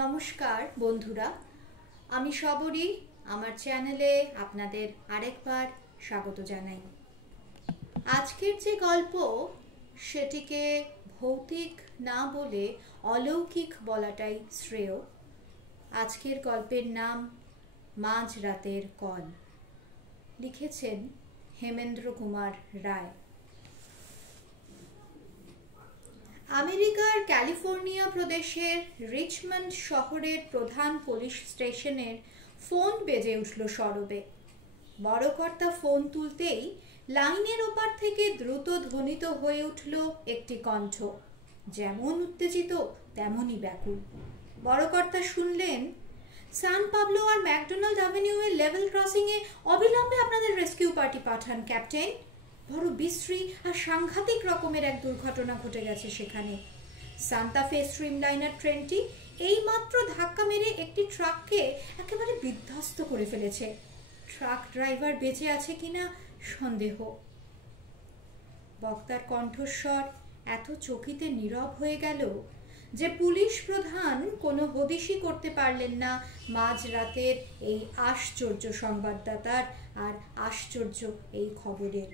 নমস্কার বন্ধুরা, আমি সবরী আমার চ্যানেলে আপনাদের আরেকবার স্বাগত জানাই। আজকের যে গল্প সেটিকে ভৌতিক না বলে অলৌকিক বলাটাই শ্রেয়। আজকের গল্পের নাম মাঝরাতের কল। লিখেছেন হেমেন্দ্র কুমার রায়। আমেরিকার ক্যালিফোর্নিয়া প্রদেশের রিচমন্ড শহরের প্রধান পুলিশ স্টেশনের ফোন বেজে উঠল সরবে। বড়কর্তা ফোন তুলতেই লাইনের ওপার থেকে দ্রুত ধ্বনিত হয়ে উঠল একটি কণ্ঠ, যেমন উত্তেজিত তেমনই ব্যাকুল। বড়কর্তা শুনলেন, সান পাবলো আর ম্যাকডোনাল্ড অ্যাভিনিউয়ের লেভেল ক্রসিংয়ে অবিলম্বে আপনাদের রেস্কিউ পার্টি পাঠান ক্যাপ্টেন। বড় বিশ্রী আর সাংঘাতিক রকমের এক দুর্ঘটনা ঘটে গেছে সেখানে। সান্তা ফে স্ট্রিমলাইনার ট্রেনটি এইমাত্র ধাক্কা মেরে একটি ট্রাককে একেবারে বিধ্বস্ত করে ফেলেছে। ট্রাক ড্রাইভার বেঁচে আছে কিনা সন্দেহ। বক্তার কণ্ঠস্বর এত চকিতে নীরব হয়ে গেল যে পুলিশ প্রধান কোনো হদিশই করতে পারলেন না মাঝরাতের এই আশ্চর্য সংবাদদাতার আর আশ্চর্য এই খবরের।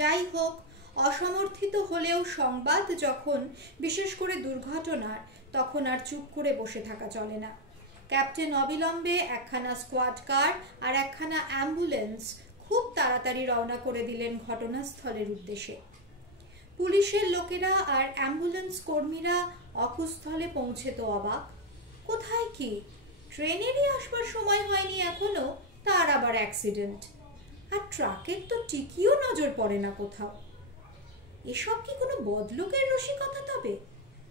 যাই হোক, অসমর্থিত হলেও সংবাদ যখন, বিশেষ করে দুর্ঘটনার, তখন আর চুপ করে বসে থাকা চলে না। ক্যাপ্টেন অবিলম্বে একখানা স্কোয়াড কার আর একখানা অ্যাম্বুলেন্স খুব তাড়াতাড়ি রওনা করে দিলেন ঘটনাস্থলের উদ্দেশ্যে। পুলিশের লোকেরা আর অ্যাম্বুলেন্স কর্মীরা অকুস্থলে পৌঁছে তো অবাক। কোথায় কি, ট্রেনেরই আসবার সময় হয়নি এখনো, তার আবার অ্যাক্সিডেন্ট। আর ট্রাকের তো টিকিও নজর পড়ে না কোথাও। এসব কি কোনো বদলোকের রসিকতা? তবে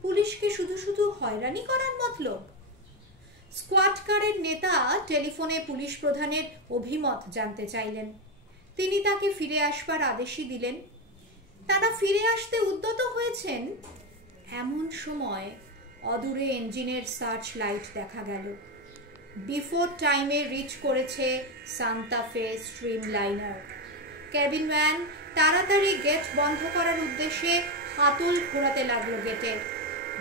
পুলিশকে শুধু শুধু হয়রানি করার মতলব? স্কোয়াড কারের নেতা টেলিফোনে পুলিশ প্রধানের অভিমত জানতে চাইলেন। তিনি তাকে ফিরে আসবার আদেশই দিলেন। তারা ফিরে আসতে উদ্যত হয়েছেন, এমন সময় অদূরে ইঞ্জিনের সার্চ লাইট দেখা গেল। বিফোর টাইমে রিচ করেছে সান্তা ফে স্ট্রিমলাইনার। কেবিন ম্যান তাড়াতাড়ি গেট বন্ধ করার উদ্দেশ্যে হাতল ঘোরাতে লাগলো গেটের।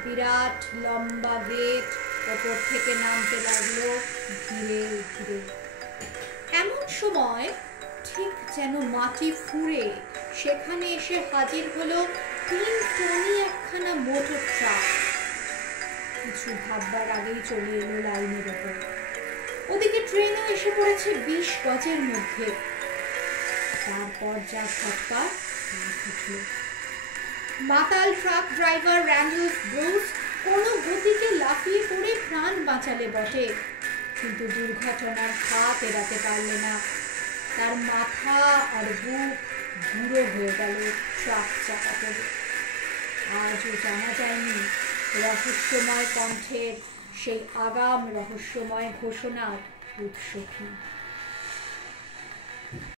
বিরাট লম্বা গেট ওপর থেকে নামতে লাগলো ধীরে ধীরে। এমন সময় ঠিক যেন মাটি ফুঁড়ে সেখানে এসে হাজির হলো 3 টনি একখানা মোটর ট্রাক। কিছু ভাববার আগেই চলে এলো লাইনের ওপর। ওদিকে ট্রেনও এসে পড়েছে 20 গজের মধ্যে। তারপর যা ছটপট মাতাল ট্রাক ড্রাইভার র্যান্ডলফ ব্রুস কোনো গতিতে লাফিয়ে পড়ে প্রাণ বাঁচালে বটে, কিন্তু দুর্ঘটনার হাত এড়াতে পারলে না। তার মাথা আর বুক গুঁড়ো হয়ে গেল ট্রাক চাপা পড়ে। আজও জানা যায়নি রহস্যময় কণ্ঠের সেই আগাম রহস্যময় ঘোষণার উৎস কি।